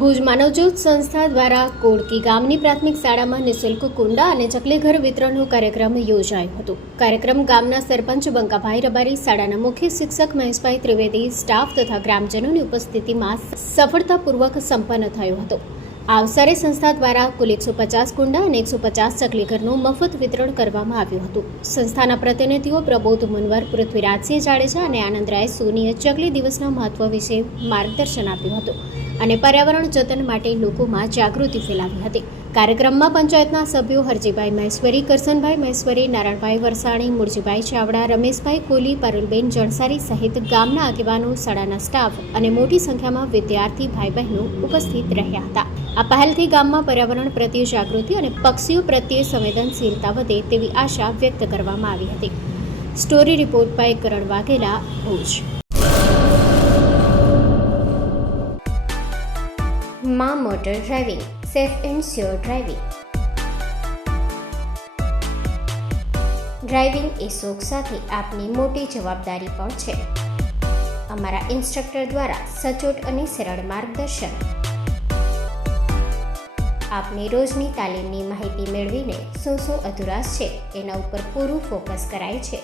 ભુજ માનવજ્યોત સંસ્થા દ્વારા કોડકી ગામની પ્રાથમિક શાળામાં નિઃશુલ્ક કુંડા અને ચકલીઘર વિતરણનો કાર્યક્રમ યોજાયો હતો. કાર્યક્રમ ગામના સરપંચ બંકાભાઈ રબારી, શાળાના મુખ્ય શિક્ષક મહેશભાઈ ત્રિવેદી, સ્ટાફ તથા ગ્રામજનોની ઉપસ્થિતિમાં સફળતાપૂર્વક સંપન્ન થયો હતો. આ અવસરે સંસ્થા દ્વારા કુલ 150 કુંડા અને 150 ચકલીઘરનું મફત વિતરણ કરવામાં આવ્યું હતું. સંસ્થાના પ્રતિનિધિઓ પ્રબોધ મુનવર, પૃથ્વીરાજસિંહ જાડેજા અને આનંદરાય સોનીએ ચકલી દિવસના મહત્વ વિશે માર્ગદર્શન આપ્યું હતું અને પર્યાવરણ જતન માટે લોકોમાં જાગૃતિ ફેલાવી હતી. કાર્યક્રમમાં પંચાયતના સભ્યો હરજીભાઈ મહેશ્વરી, કરસનભાઈ મહેશ્વરી, નારાયણભાઈ વરસાણી, મુરજીભાઈ ચાવડા, રમેશભાઈ કોલી, પારુલબેન જણસારી સહિત ગામના આગેવાનો, શાળાના સ્ટાફ અને મોટી સંખ્યામાં વિદ્યાર્થી ભાઈ બહેનો ઉપસ્થિત રહ્યા હતા. આ પહેલથી ગામમાં પર્યાવરણ પ્રત્યે જાગૃતિ અને પક્ષીઓ પ્રત્યે સંવેદનશીલતા વધે તેવી આશા વ્યક્ત કરવામાં આવી હતી. Story report by Karan Vaghela, Bhuj. માં motor driving, safe and sure driving. Driving એ શોખ સાથે આપની મોટી જવાબદારી પણ છે. અમારા ઇન્સ્ટ્રક્ટર દ્વારા સચોટ અને સરળ માર્ગદર્શન. આપની રોજની તાલીમની માહિતી મેળવીને શું અધુરાશ છે એના ઉપર પૂરું ફોકસ કરાય છે.